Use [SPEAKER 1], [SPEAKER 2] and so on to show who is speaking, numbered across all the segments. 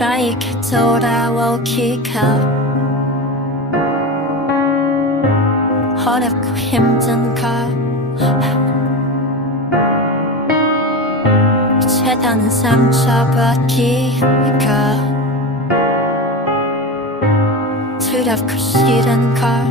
[SPEAKER 1] bike told I will kick up. Hot of Hampton car 却他能三叉把几个 Two of Christian car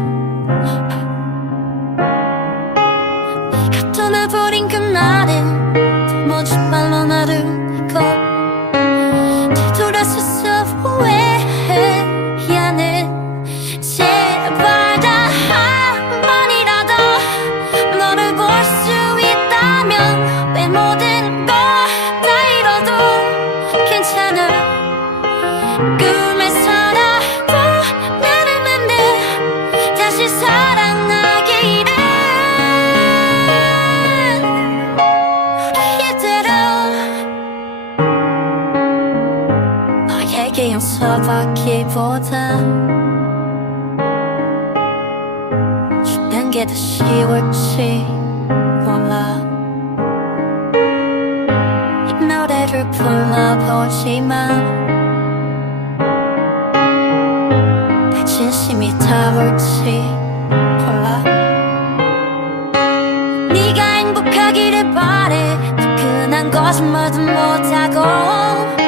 [SPEAKER 1] 너에게 용서받기보다 죽는 게더 쉬울지 몰라. 이 노래를 불러보지만 내 진심이 닿을지 몰라. 네가 행복하기를 바래. 뜨끈한 거짓말도 못하고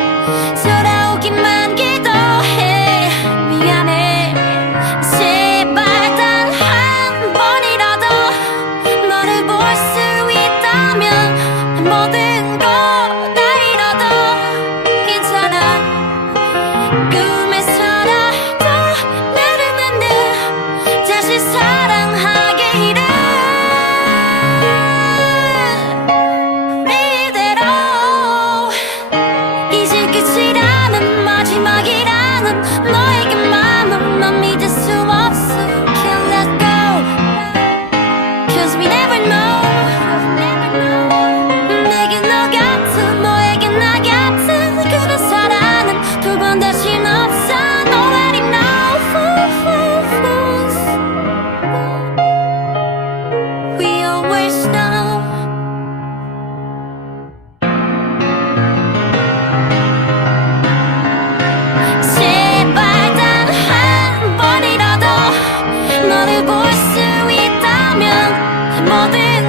[SPEAKER 1] all